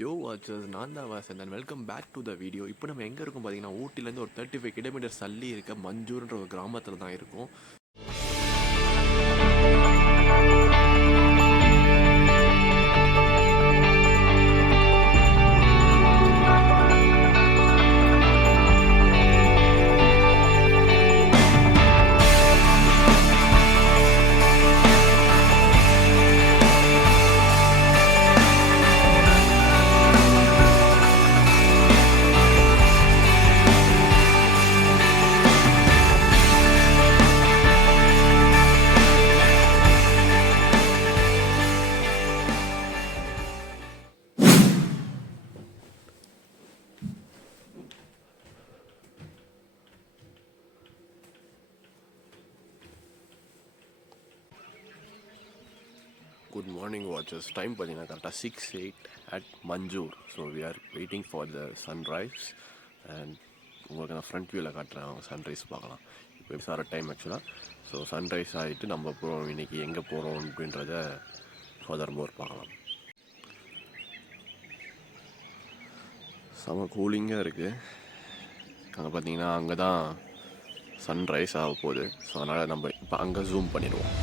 யோ watchers, நான் தான் Vasan and welcome back to the video. இப்போ நம்ம எங்கே இருக்கோம் பார்த்தீங்கன்னா, ஊட்டிலேருந்து ஒரு 35 கிலோமீட்டர்ஸ் தள்ளி இருக்க மஞ்சூர்ன்ற ஒரு கிராமத்தில் தான் இருக்கும். Good morning watchers. டைம் பார்த்தீங்கன்னா கரெக்டாக 6:08 at Manjoor. So we are waiting for the sunrise and உங்களுக்கு நான் ஃப்ரண்ட் வியூவில் காட்டுறேன். அவங்க சன்ரைஸ் பார்க்கலாம். இப்போ சார டைம் ஆக்சுவலாக. ஸோ சன்ரைஸ் ஆகிட்டு நம்ம போகிறோம் இன்றைக்கி எங்கே போகிறோம் அப்படின்றத ஃபர்தர் மோர் பார்க்கலாம். செம கூலிங்காக இருக்குது. அங்கே பார்த்தீங்கன்னா அங்கே தான் சன்ரைஸ் ஆக போகுது. ஸோ அதனால் நம்ம இப்போ அங்கே ஜூம் பண்ணிடுவோம்.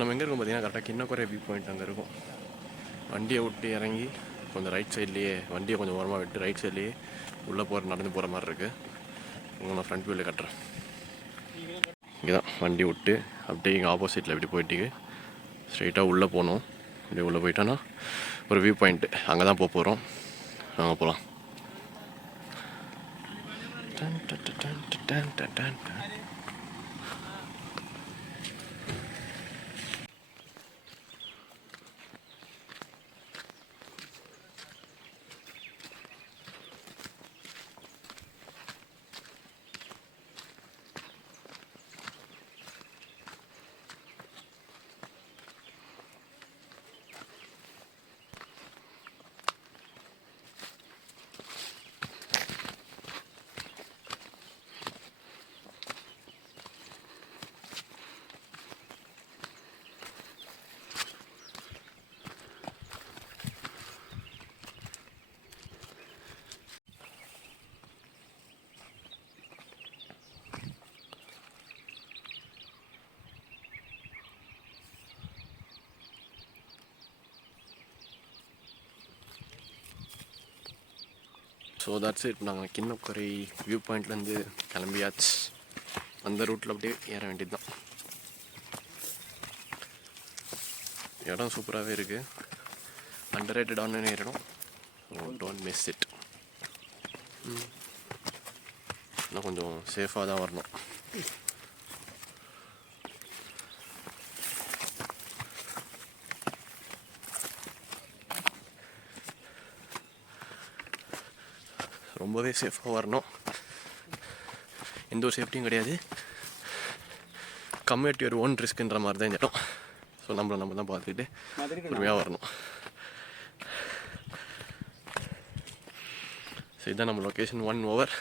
நம்ம எங்கே இருக்கும் பார்த்தீங்கன்னா கரெக்டாக கிண்ணக்குறை வியூ பாயிண்ட் அங்கே இருக்கும். வண்டியை விட்டு இறங்கி கொஞ்சம் ரைட் சைட்லேயே வண்டியை கொஞ்சம் ஓரமாக விட்டு ரைட் சைட்லேயே உள்ளே நடந்து போகிற மாதிரி இருக்குது. நான் ஃப்ரண்ட் வியூவில் கட்டுறேன். இங்கே தான் வண்டி விட்டு அப்படியே இங்கே ஆப்போசிட்டில் எப்படி போயிட்டு ஸ்ட்ரைட்டாக உள்ளே போகணும். அப்படியே உள்ளே போயிட்டோன்னா ஒரு வியூ பாயிண்ட்டு அங்கே தான் போக போகிறோம். அங்கே போகலாம். So that's it. நாங்கள் கிண்ணக்குறை வியூ பாயிண்ட்லேருந்து கிளம்பியாச்சு. அந்த ரூட்டில் அப்படியே ஏற வேண்டியது தான். இடம் சூப்பராகவே இருக்குது. அண்டர் ரேட்டடான இடம். So don't miss it. இன்னும் கொஞ்சம் சேஃபாக தான் வரணும். ரொம்பவே சேஃபாக வரணும். எந்த ஒரு சேஃப்டியும் கிடையாது. கம் அட் யுவர் ஓன் ரிஸ்க்குன்ற மாதிரி தான் இந்த இடம். ஸோ நம்ம தான் பார்த்துக்கிட்டு பொறுமையாக வரணும். ஸோ இதுதான் நம்ம லொக்கேஷன் 1 ஓவர்.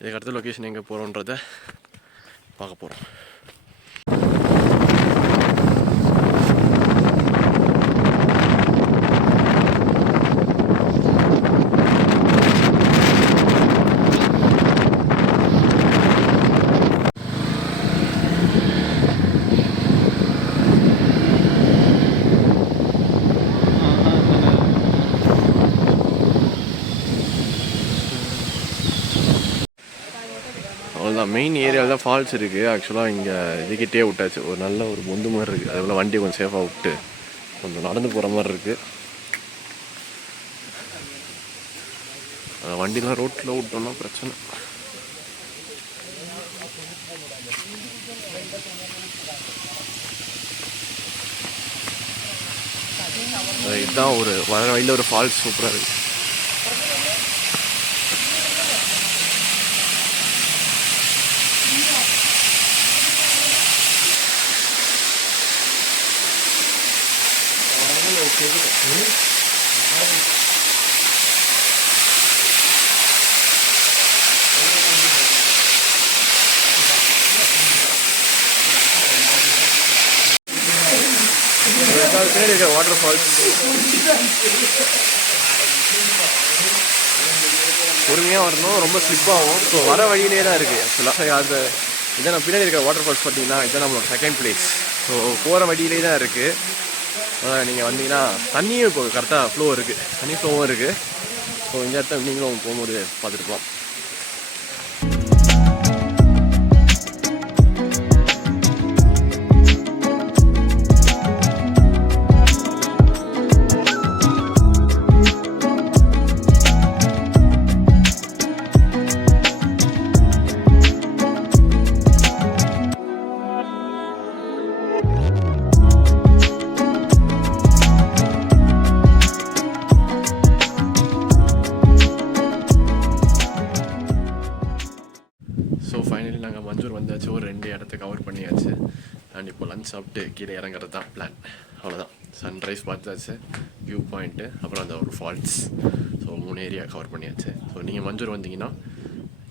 இதுக்கு அடுத்த லொக்கேஷன் எங்கே போகிறோன்றத பார்க்க போகிறோம். அவ்வளோதான். மெயின் ஏரியாவில் தான் ஃபால்ஸ் இருக்குது. ஆக்சுவலாக இங்கே இதுக்கிட்டே விட்டாச்சு. ஒரு நல்ல ஒரு பொந்து மாதிரி இருக்குது. அதுபோல் வண்டியை கொஞ்சம் சேஃபாக விட்டு கொஞ்சம் நடந்து போகிற மாதிரி இருக்குது. வண்டிலாம் ரோட்டில் விட்டோம்னா பிரச்சனை. இதுதான் ஒரு வர வழியில் ஒரு ஃபால்ஸ் சூப்பராக இருக்குது. பின்னாடி இருக்கிற வாட்டர் ஃபால்ஸ் பொறுமையாக வரணும், ரொம்ப ஸ்லிப்பாகும். ஸோ வர வழியிலே தான் இருக்குது ஆக்சுவலாக. அது இதை நான் பின்னாடி இருக்கிற வாட்டர் ஃபால்ஸ் பார்த்தீங்கன்னா இதுதான் நம்மளோட செகண்ட் பிளேஸ். ஸோ போகிற வழியிலே தான் இருக்குது. நீங்கள் வந்தீங்கன்னா தண்ணியும் இப்போ கரெக்டாக ஃப்ளோ இருக்குது, தண்ணி ஃப்ளோவும் இருக்குது. ஸோ இந்த இடத்த நீங்களும் போகும்போது பார்த்துட்டு போகலாம். ஸோ ஃபைனலி நாங்கள் மஞ்சூர் வந்தாச்சு, ஒரு 2 இடத்த கவர் பண்ணியாச்சு. அண்ட் இப்போ லஞ்ச் சாப்பிட்டு கீழே இறங்குறது தான் பிளான். அவ்வளோதான். சன்ரைஸ் பார்த்தாச்சு, வியூ பாயிண்ட்டு, அப்புறம் அந்த ஒரு ஃபால்ஸ். ஸோ 3 ஏரியா கவர் பண்ணியாச்சு. ஸோ நீங்கள் மஞ்சூர் வந்தீங்கன்னா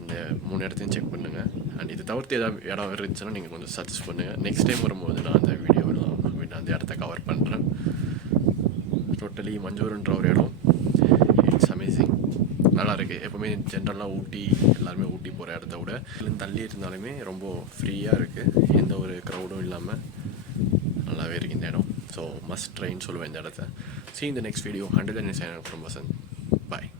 இந்த 3 இடத்தையும் செக் பண்ணுங்கள். அண்ட் இது தவிர்த்து ஏதாவது இடம் இருந்துச்சுன்னா நீங்கள் கொஞ்சம் சர்ச் பண்ணுங்கள். நெக்ஸ்ட் டைம் வரும்போது நான் அந்த வீடியோலாம் அந்த இடத்த கவர் பண்ணுறேன். டோட்டலி மஞ்சூர்ன்ற ஒரு இடம் இட்ஸ் அமேசிங், நல்லா இருக்குது. எப்போவுமே ஜென்ரலாக ஊட்டி எல்லாருமே ஊட்டி போகிற இடத்த விட இதுலேருந்து தள்ளி இருந்தாலுமே ரொம்ப ஃப்ரீயாக இருக்குது, எந்த ஒரு க்ரௌடும் இல்லாமல் நல்லாவே இருக்குது இந்த இடம். ஸோ மஸ்ட் ட்ரைன்னு சொல்லுவேன் இந்த இடத்த. See in the next video. Until then, sign out from Vasan. Bye.